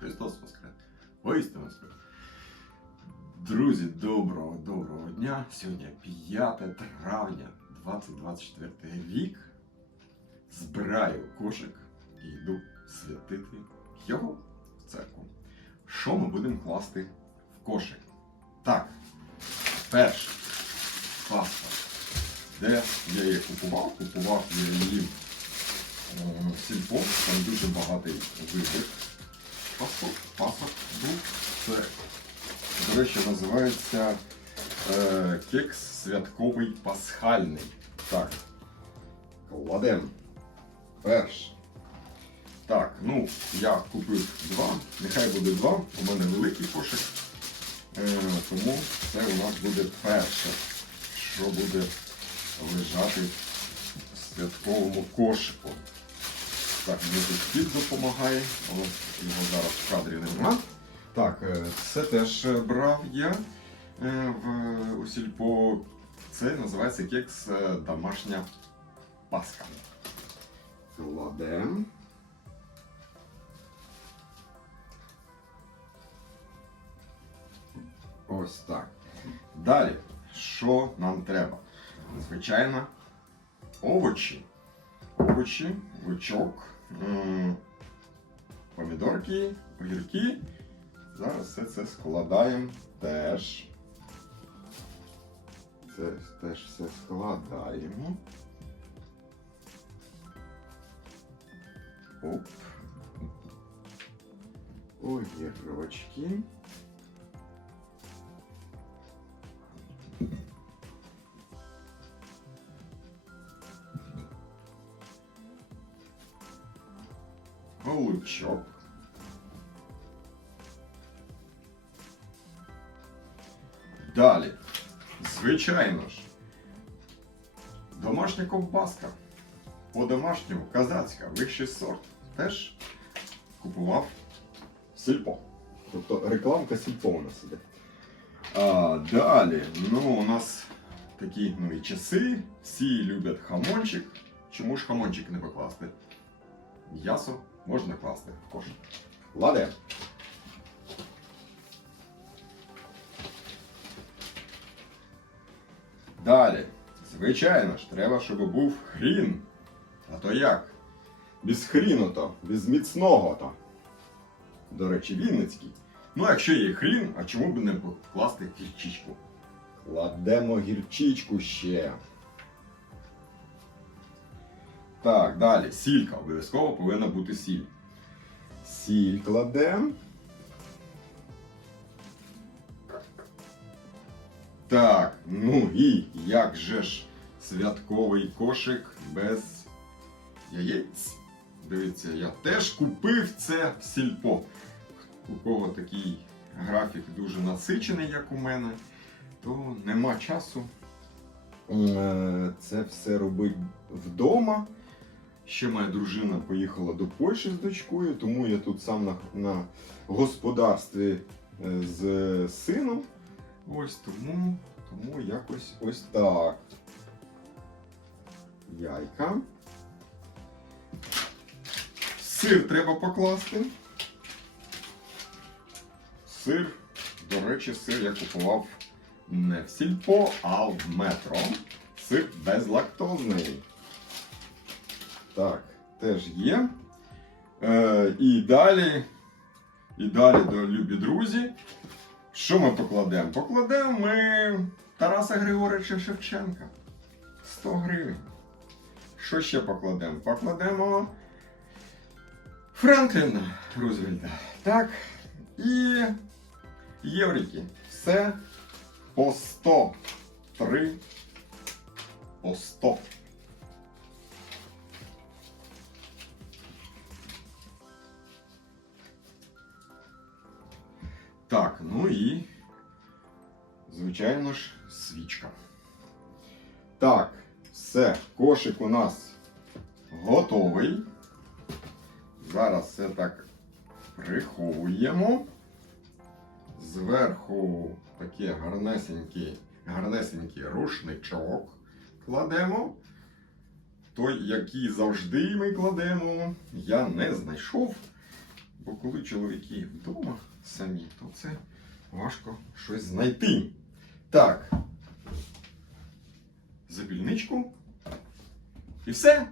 Христос Воскрес! Воістину Воскрес! Друзі, доброго, доброго дня! Сьогодні 5 травня 2024 рік. Збираю кошик і йду святити його в церкву. Що ми будемо класти в кошик? Так, перше, паста. Де я її купував? Купував я її е, в сільпо, там дуже багатий вибір пасок, пасок був. Це, до речі, називається е, кекс святковий пасхальний. Так. Кладем. Перш. Так, ну, я купив два. Нехай буде два. У мене великий кошик. Е, тому це у нас буде перше, що буде лежати в святковому кошику. Так, мені тут кіт допомагає, але його зараз в кадрі нема. Так, е, це теж е, брав я е, в у сільпо. Це називається кекс домашня паска. Кладем. Ось так. Далі, що нам треба? Звичайно, овочі. Овочі, лучок, помідорки, огірки. Зараз все це складаємо теж. Це теж все складаємо. Оп. Огірочки. Лучок. Далі. Звичайно ж. Домашня ковбаска. По-домашньому казацька, вищий сорт. Теж купував сільпо. Тобто рекламка сільпо у нас іде. А, далі, ну, у нас такі ну, часи. Всі люблять хамончик. Чому ж хамончик не покласти? М'ясо можна класти в кошик. Ладе. Далі. Звичайно ж, треба, щоб був хрін. А то як? Без хріну то, без міцного то. До речі, Вінницький. Ну, якщо є хрін, а чому б не покласти гірчичку? Кладемо гірчичку ще. Так, далі. Сілька. Обов'язково повинна бути сіль. Сіль кладемо. Так, ну і як же ж святковий кошик без яєць? Дивіться, я теж купив це в сільпо. У кого такий графік дуже насичений, як у мене, то нема часу е, це все робити вдома. Ще моя дружина поїхала до Польщі з дочкою, тому я тут сам на, на господарстві е, з сином. Ось тому, тому якось ось так. Яйка. Сир треба покласти. Сир, до речі, сир я купував не в сільпо, а в метро. Сир безлактозний. Так, теж є. Е, і далі, і далі, до любі друзі. Що ми покладемо? Покладемо ми Тараса Григоровича Шевченка. 100 гривень. Що ще покладемо? Покладемо Франкліна Рузвельта. Так. І єврики. Все по 100. 3 по 100. Так, ну і, звичайно ж, свічка. Так, все, кошик у нас готовий. Зараз все так приховуємо. Зверху такий гарнесенький, гарнесенький рушничок. кладемо. Той, який завжди ми кладемо, я не знайшов. Бо коли чоловіки вдома самі, то це важко щось знайти. Так. Запільничку. І все.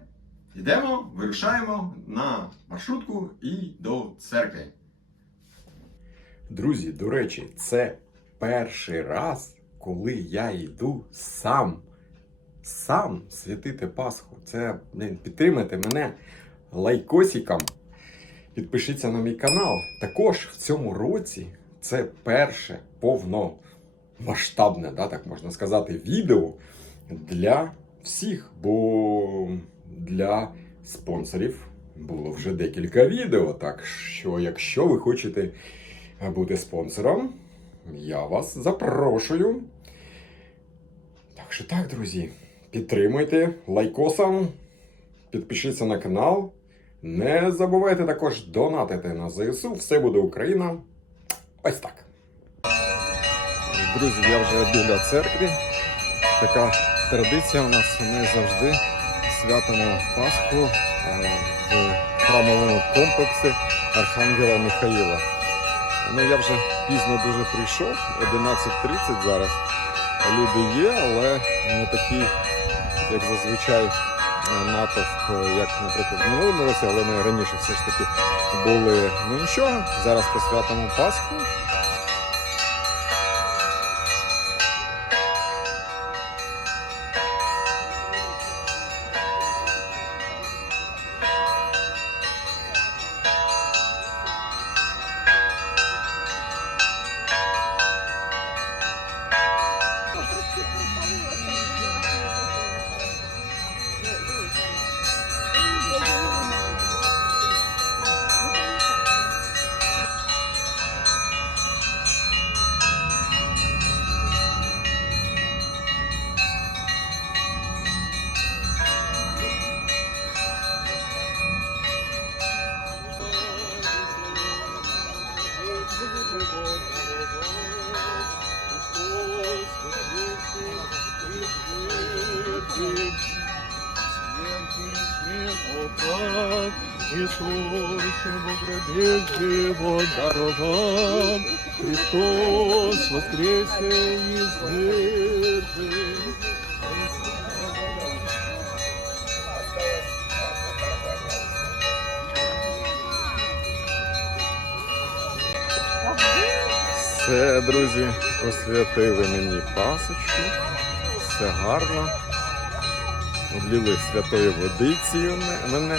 Йдемо, вирушаємо на маршрутку і до церкви. Друзі, до речі, це перший раз, коли я йду сам. Сам святити Пасху. Це блін, підтримайте мене лайкосиком. Підпишіться на мій канал. Також в цьому році це перше повномасштабне, да, так можна сказати, відео для всіх. Бо для спонсорів було вже декілька відео. Так що, якщо ви хочете бути спонсором, я вас запрошую. Так що так, друзі, підтримуйте лайкосом, підпишіться на канал. Не забувайте також донатити на ЗСУ. Все буде Україна. Ось так. Друзі, я вже біля церкви. Така традиція у нас. Ми завжди святимо Пасху е, в храмовому комплексі Архангела Михаїла. Ну, я вже пізно дуже прийшов, 11.30 зараз. Люди є, але не такі, як зазвичай, натовп, е, як, наприклад, в минулому році, але ми раніше все ж таки були. Ну нічого, зараз посвятимо Пасху. Иисусе Богородице его даровал, Христос воскресе из мертвых. Все, друзі, освятили мені пасочку. Все гарно. Облили святою водицею мене.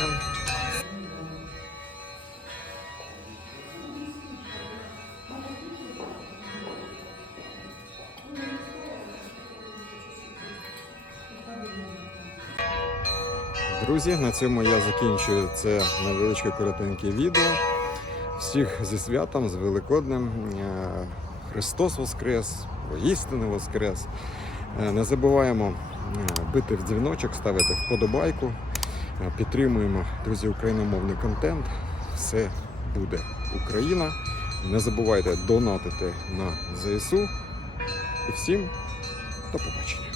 Друзі, на цьому я закінчую це невеличке коротеньке відео. Всіх зі святом, з Великоднем. Е, Христос Воскрес, істинно Воскрес. Е, Не забуваємо е, бити в дзвіночок, ставити вподобайку. Е, Підтримуємо, друзі, україномовний контент. Все буде Україна. Не забувайте донатити на ЗСУ. І всім до побачення.